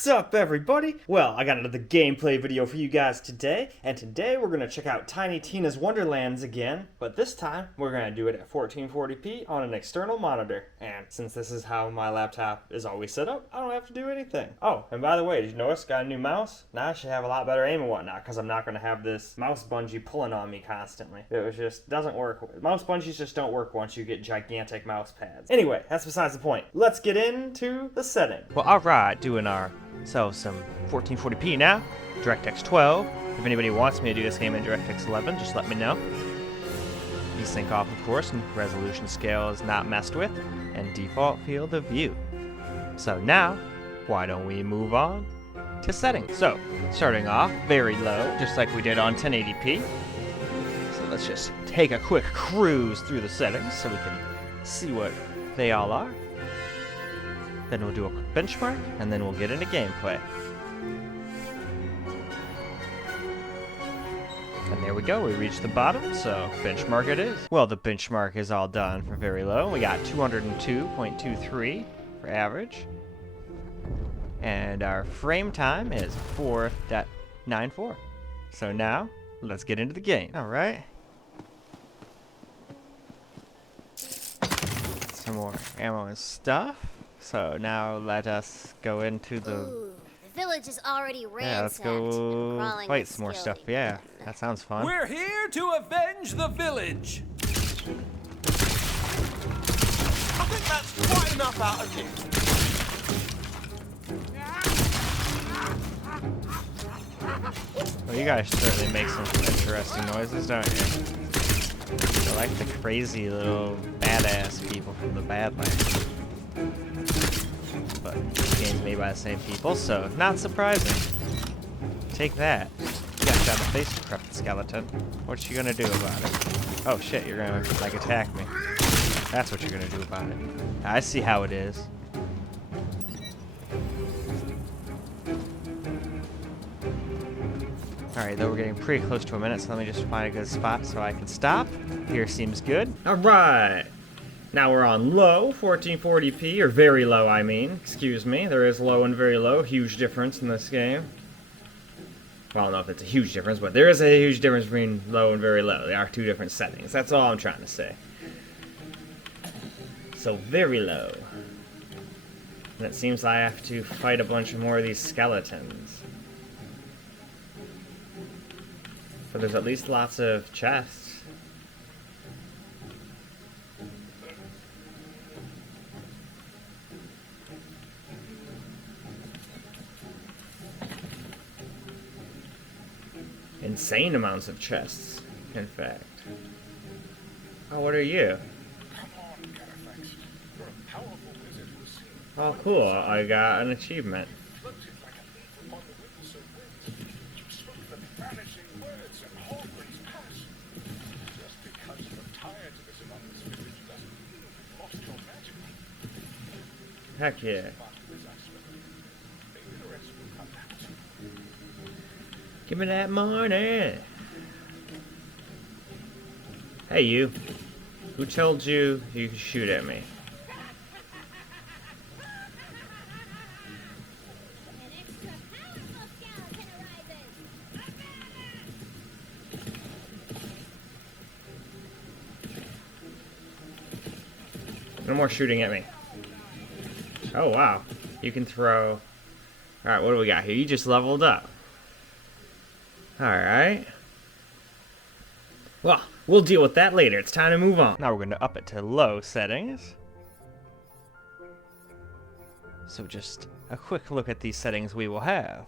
What's up, everybody? Well, I got another gameplay video for you guys today, and today we're going to check out Tiny Tina's Wonderlands again, but this time we're going to do it at 1440p on an external monitor, and since this is how my laptop is always set up, I don't have to do anything. Oh, and by the way, did you notice? Got a new mouse? Now I should have a lot better aim and whatnot, because I'm not going to have this mouse bungee pulling on me constantly. It just doesn't work. Mouse bungees just don't work once you get gigantic mouse pads. Anyway, that's besides the point. Let's get into the setting. Well, alright, doing ourselves some 1440p now, DirectX 12. If anybody wants me to do this game in DirectX 11, just let me know. Desync off, of course, and resolution scale is not messed with, and default field of view. So now, why don't we move on to settings? So, starting off very low, just like we did on 1080p. So let's just take a quick cruise through the settings so we can see what they all are. Then we'll do a quick benchmark, and then we'll get into gameplay. And there we go, we reached the bottom, so benchmark it is. Well, the benchmark is all done for very low. We got 202.23 for average. And our frame time is 4.94. So now, let's get into the game. Alright. Some more ammo and stuff. So now let us go into the... Ooh, the village is already ransacked. Yeah, let's go fight some more stuff. Yeah, that sounds fun. We're here to avenge the village. I think that's quite enough out of you. Well, you guys certainly make some interesting noises, don't you? You're like the crazy little badass people from the Badlands. But this game's made by the same people, so not surprising. Take that. You got shot in the face, decrepit skeleton. What you gonna do about it? Oh shit, you're gonna, like, attack me. That's what you're gonna do about it. I see how it is. Alright, though we're getting pretty close to a minute, so let me just find a good spot so I can stop. Here seems good. Alright. Now we're on low, 1440p, or very low, I mean. Excuse me. There is low and very low. Huge difference in this game. Well, I don't know if it's a huge difference, but there is a huge difference between low and very low. They are two different settings. That's all I'm trying to say. So, very low. And it seems I have to fight a bunch more of these skeletons. But there's at least lots of chests. Insane amounts of chests, in fact. Oh, what are you? Oh, cool. I got an achievement. Heck yeah. Give me that money. Hey, you. Who told you you could shoot at me? No more shooting at me. Oh, wow. You can throw... Alright, what do we got here? You just leveled up. Alright. Well, we'll deal with that later. It's time to move on. Now we're going to up it to low settings. So just a quick look at these settings we will have.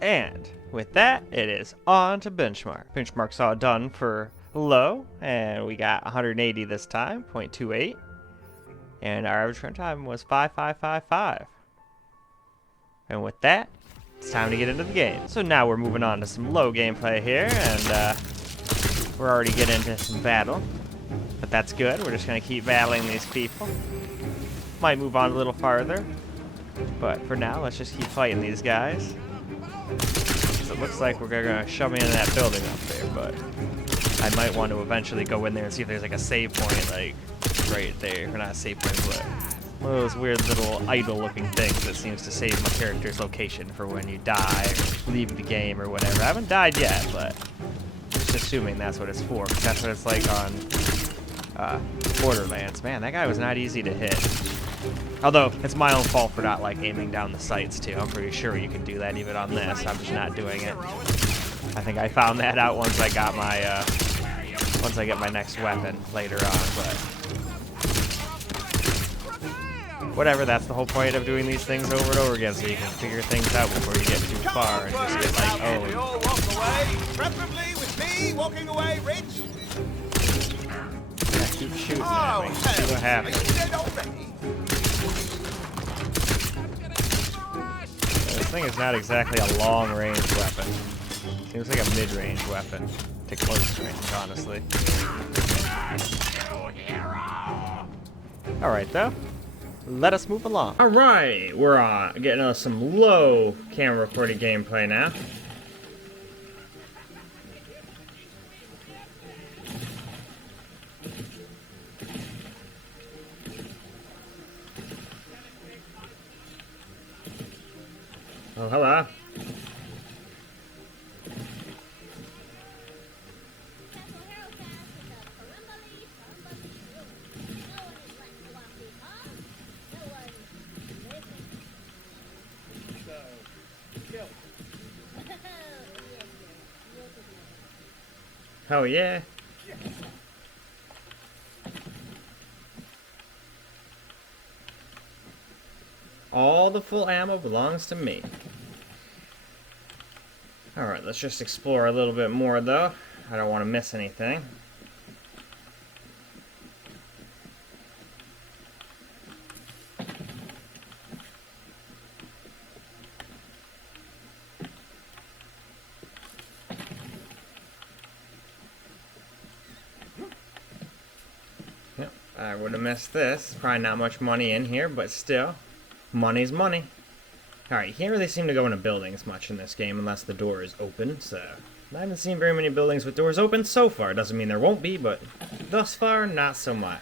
And with that, it is on to benchmark. Benchmark's all done for low, and we got 180 this time, 0.28. And our average run time was 5.555. And with that, it's time to get into the game. So now we're moving on to some low gameplay here, and we're already getting into some battle. But that's good, we're just going to keep battling these people. Might move on a little farther, but for now, let's just keep fighting these guys. So it looks like we're going to shove me into that building up there, but I might want to eventually go in there and see if there's like a save point, like right there, or not a save point, but one of those weird little idle-looking things that seems to save my character's location for when you die, or leave the game, or whatever. I haven't died yet, but I'm just assuming that's what it's for, 'cause that's what it's like on Borderlands. Man, that guy was not easy to hit. Although, it's my own fault for not, like, aiming down the sights, too. I'm pretty sure you can do that even on this. I'm just not doing it. I think I found that out once I got my, once I get my next weapon later on, but... whatever, that's the whole point of doing these things over and over again, so you can figure things out before you get too far and just get, like, We oh... all walk away, preferably with me walking away, Rich. Yeah, keep shooting Oh, at me. See what hell, are happens. you dead already? This thing is not exactly a long-range weapon. Seems like a mid-range weapon. To close range, honestly. Alright, though. Let us move along. Alright, we're getting some low camera quality gameplay now. Oh, hello. Hell yeah. All the full ammo belongs to me. Alright, let's just explore a little bit more though. I don't want to miss anything. Yep, I would have missed this. Probably not much money in here, but still, money's money. Alright, you can't really seem to go into buildings much in this game unless the door is open, so... I haven't seen very many buildings with doors open so far. Doesn't mean there won't be, but thus far, not so much.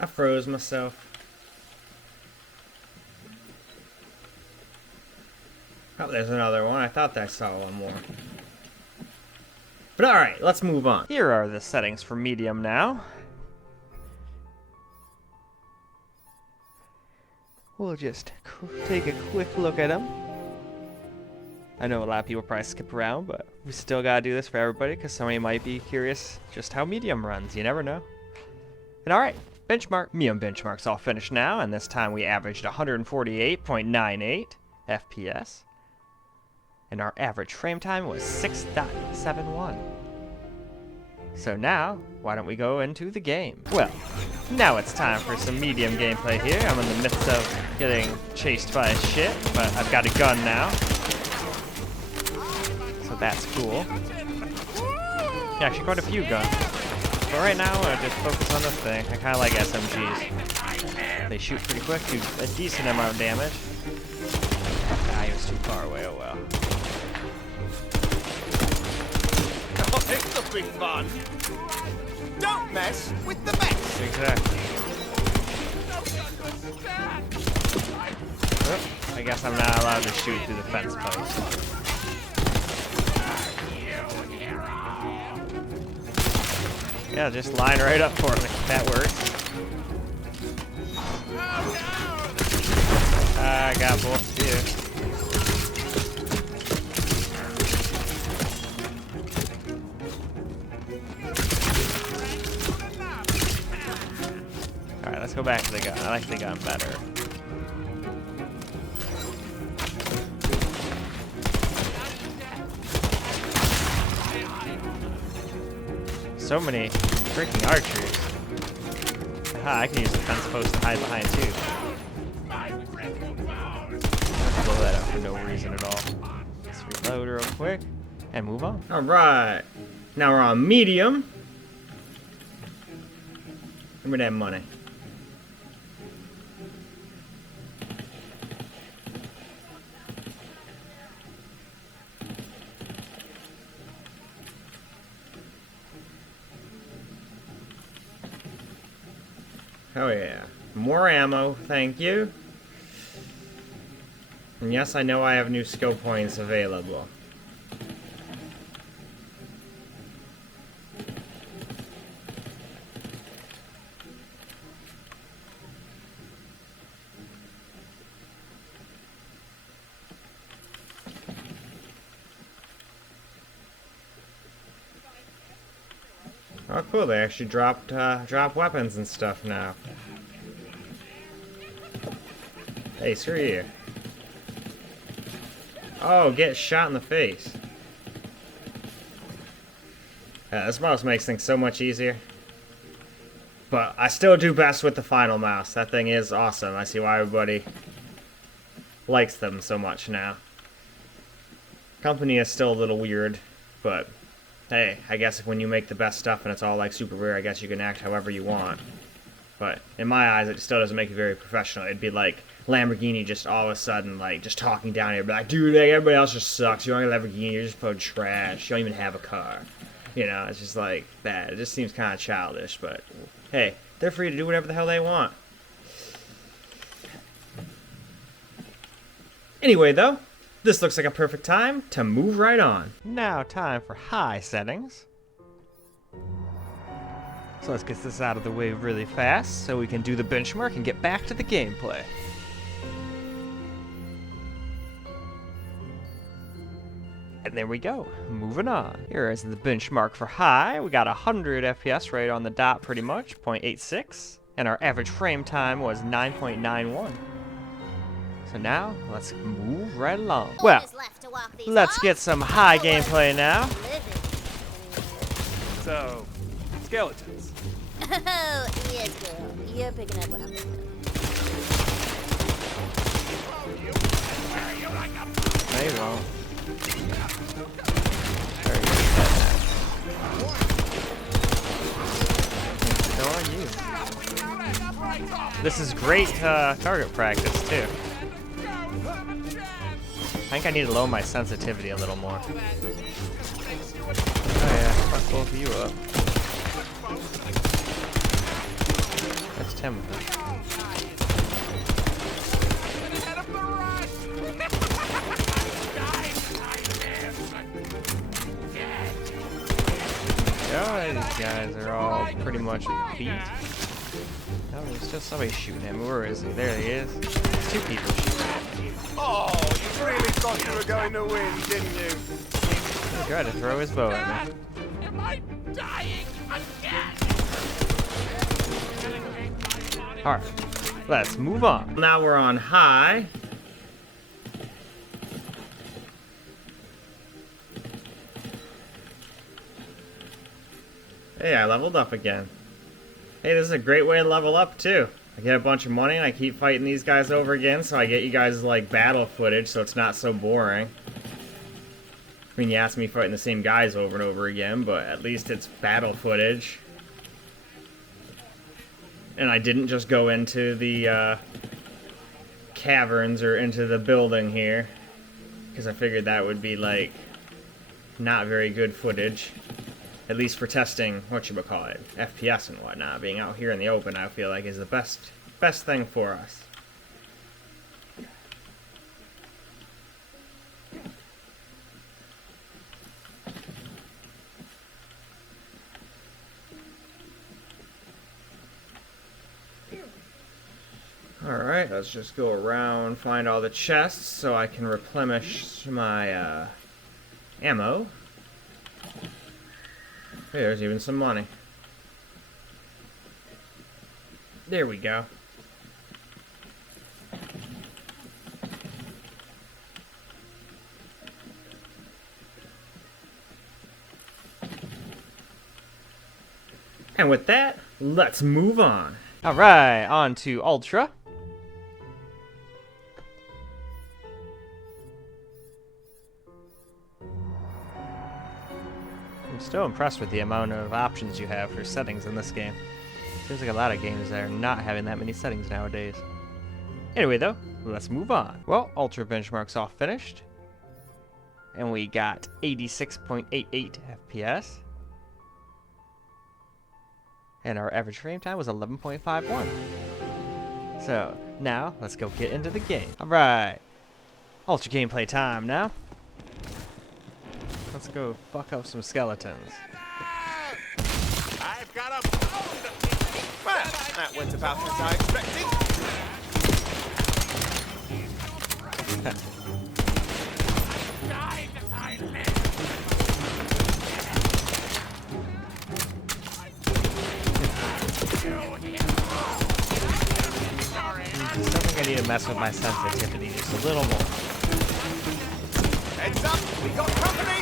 I froze myself. Oh, there's another one. I thought I saw one more. But alright, let's move on. Here are the settings for medium now. We'll just take a quick look at them. I know a lot of people probably skip around, but we still gotta do this for everybody because somebody might be curious just how medium runs. You never know. And alright, benchmark. Medium benchmark's all finished now, and this time we averaged 148.98 FPS. And our average frame time was 6.71. So now, why don't we go into the game? Well, now it's time for some medium gameplay here. I'm in the midst of getting chased by a shit, but I've got a gun now. So that's cool. Yeah, actually quite a few guns. But right now, I just focus on this thing. I kind of like SMGs. They shoot pretty quick, do a decent amount of damage. Ah, he was too far away, oh well. Oh, this will be fun. Don't mess with the best. Exactly. Oh, I guess I'm not allowed to shoot through the fence post. Yeah, just line right up for me. That works. I got both of you. Alright, let's go back to the gun. I like the gun better. So many freaking archers. Aha, I can use the fence post to hide behind too. Let's blow that up for no reason at all. Let's reload real quick and move on. Alright. Now we're on medium. Give me that money. Oh yeah. More ammo, thank you. And yes, I know I have new skill points available. Oh cool, they actually drop weapons and stuff now. Hey, screw you. Oh, get shot in the face. This mouse makes things so much easier. But I still do best with the final mouse. That thing is awesome. I see why everybody likes them so much now. Company is still a little weird, but hey, I guess when you make the best stuff and it's all like super rare, I guess you can act however you want. But in my eyes, it still doesn't make it very professional. It'd be like Lamborghini just all of a sudden like just talking down here, be like, dude, like, everybody else just sucks. You don't have a Lamborghini, you're just fucking trash. You don't even have a car. You know, it's just like that. It just seems kind of childish, but hey, they're free to do whatever the hell they want. Anyway, though, this looks like a perfect time to move right on. Now time for high settings. So let's get this out of the way really fast so we can do the benchmark and get back to the gameplay. And there we go, moving on. Here is the benchmark for high. We got 100 FPS right on the dot pretty much, 0.86. And our average frame time was 9.91. So now, let's move right along. Well, let's get some high gameplay now. So, skeletons. Oh, yes, girl. You're picking up what I'm picking up. They won't. So are you. This is great target practice too. I think I need to lower my sensitivity a little more. Oh yeah, fuck both of you up. That's Timothy. Oh, these guys are all pretty much beat. Oh, there's still somebody shooting at me. Where is he? There he is. There's two people shooting at me. Oh, you really thought you were going to win, didn't you? He tried to throw his bow at me. Am I dying again? Alright, let's move on. Now we're on high. Hey, I leveled up again. Hey, this is a great way to level up, too. I get a bunch of money and I keep fighting these guys over again, so I get you guys, like, battle footage, so it's not so boring. I mean, you asked me fighting the same guys over and over again, but at least it's battle footage. And I didn't just go into the, caverns or into the building here, because I figured that would be, like, not very good footage. At least for testing, whatchamacallit, FPS and whatnot. Being out here in the open, I feel like, is the best thing for us. Alright, let's just go around, find all the chests so I can replenish my ammo. Hey, there's even some money. There we go. And with that, let's move on. Alright, on to Ultra. Still impressed with the amount of options you have for settings in this game. Seems like a lot of games that are not having that many settings nowadays. Anyway though, let's move on. Well, Ultra benchmark's all finished. And we got 86.88 FPS. And our average frame time was 11.51. So, now, let's go get into the game. Alright. Ultra gameplay time now. Let's go fuck up some skeletons. I've got a bone! Well, that went about as I expected. Still think I need to mess with my sensitivity just a little more. Heads up, we got company!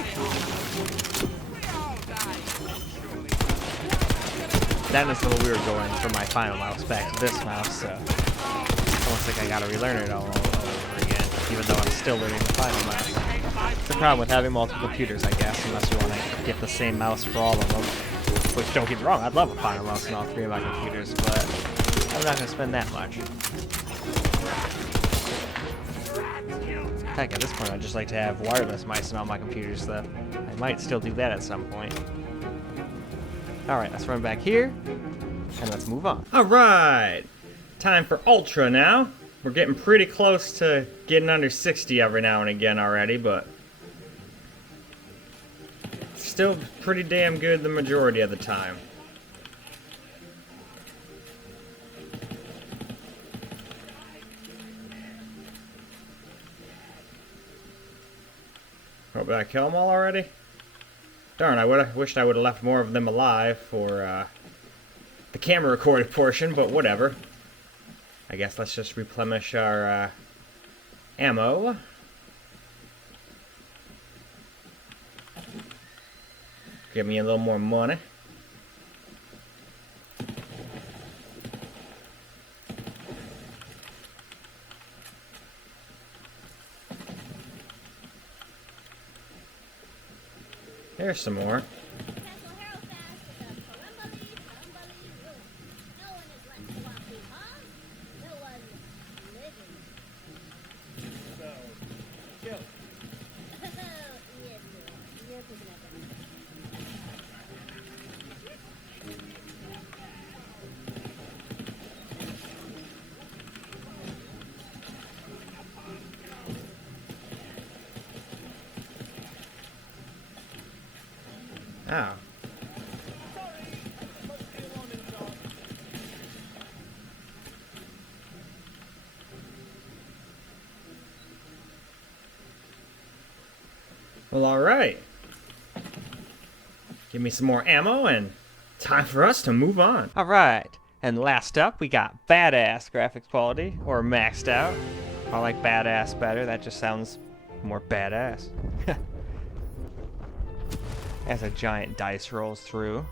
That is a little weird going from my final mouse back to this mouse, so almost like I gotta relearn it all over again, even though I'm still learning the final mouse. It's the problem with having multiple computers, I guess, unless you want to get the same mouse for all of them. Which, don't get me wrong, I'd love a final mouse on all three of my computers, but I'm not gonna spend that much. Heck, at this point, I'd just like to have wireless mice on all my computers, though. I might still do that at some point. Alright, let's run back here, and let's move on. Alright, time for Ultra now. We're getting pretty close to getting under 60 every now and again already, but still pretty damn good the majority of the time. Oh, did I kill them all already? Darn, I wished I would have left more of them alive for the camera recorded portion, but whatever. I guess let's just replenish our ammo. Give me a little more money. There's some more. Oh. Well, alright. Give me some more ammo and time for us to move on. Alright, and last up, we got badass graphics quality, or maxed out. I like badass better, that just sounds more badass. As a giant dice rolls through.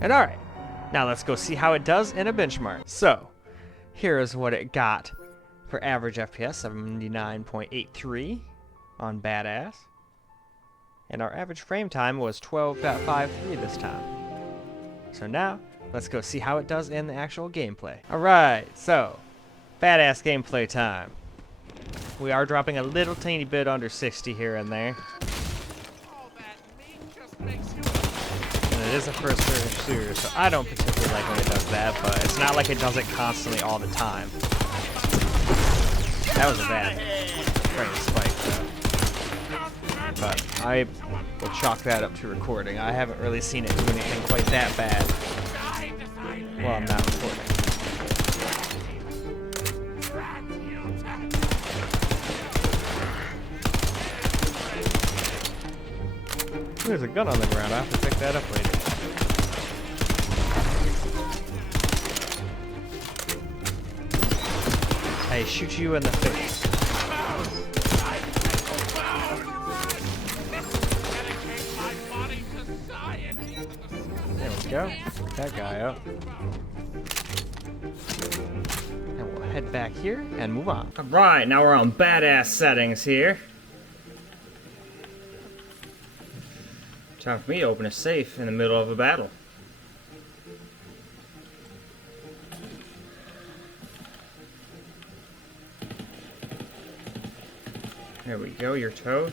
And alright, now let's go see how it does in a benchmark. So, here is what it got for average FPS, 79.83 on badass. And our average frame time was 12.53 this time. So now, let's go see how it does in the actual gameplay. Alright, so, badass gameplay time. We are dropping a little teeny bit under 60 here and there. And it is a first-person shooter, so I don't particularly like when it does that, but it's not like it does it constantly all the time. That was a bad frame spike, though. But I will chalk that up to recording. I haven't really seen it do anything quite that bad while I'm not recording. There's a gun on the ground. I have to pick that up later. I shoot you in the face. There we go. Pick that guy up. And we'll head back here and move on. Alright, now we're on badass settings here. Time for me to open a safe in the middle of a battle. There we go, your toad.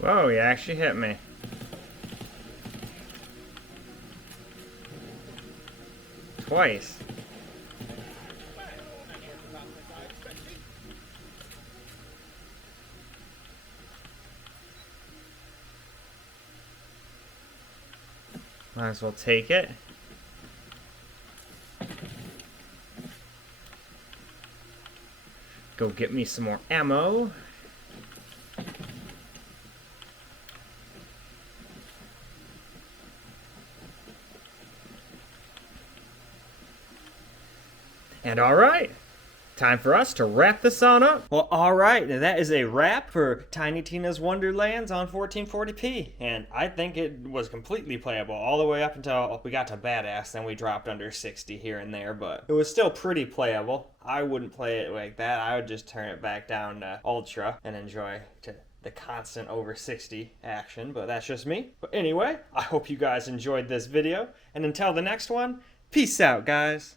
Whoa, you actually hit me. Twice. Might as well take it. Go get me some more ammo. And alright, time for us to wrap this on up. Well, alright, and that is a wrap for Tiny Tina's Wonderlands on 1440p. And I think it was completely playable all the way up until we got to Badass, then we dropped under 60 here and there, but it was still pretty playable. I wouldn't play it like that. I would just turn it back down to Ultra and enjoy the constant over 60 action, but that's just me. But anyway, I hope you guys enjoyed this video, and until the next one, peace out, guys.